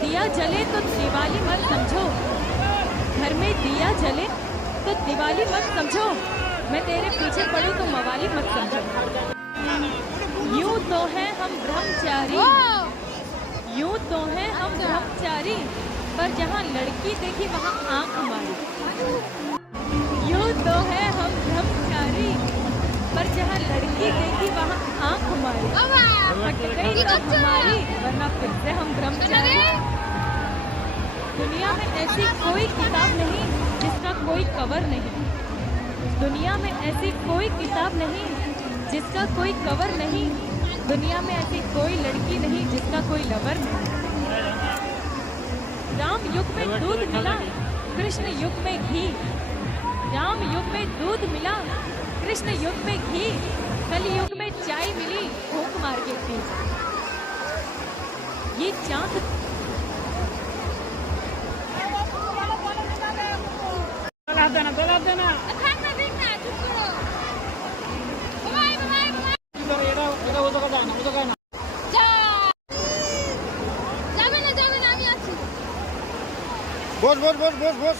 दिया जले तो दिवाली मत समझो, घर में दिया जले तो दिवाली मत समझो, मैं तेरे पीछे पड़ूं तो मवाली मत समझो। यूं तो है हम ब्रह्मचारी, यूं तो है हम ब्रह्मचारी, पर जहाँ लड़की देखी वहाँ आंख मारी। यूं तो है हम ब्रह्मचारी, पर जहाँ लड़की देखी वहाँ आंख मारी। हट गई तो हमारी, वरना फिर से हम ब्रह्मचारी। दुनिया में ऐसी कोई किताब नहीं जिसका कोई कवर नहीं, दुनिया में ऐसी कोई किताब नहीं जिसका कोई कवर नहीं, दुनिया में ऐसी कोई लड़की नहीं जिसका कोई लवर नहीं। राम युग में दूध मिला, कृष्ण युग में घी, राम युग में दूध मिला, कृष्ण युग में घी, कल युग में चाय मिली, भूख मार के पी। ये चांद দেনা বস বস বস বস বস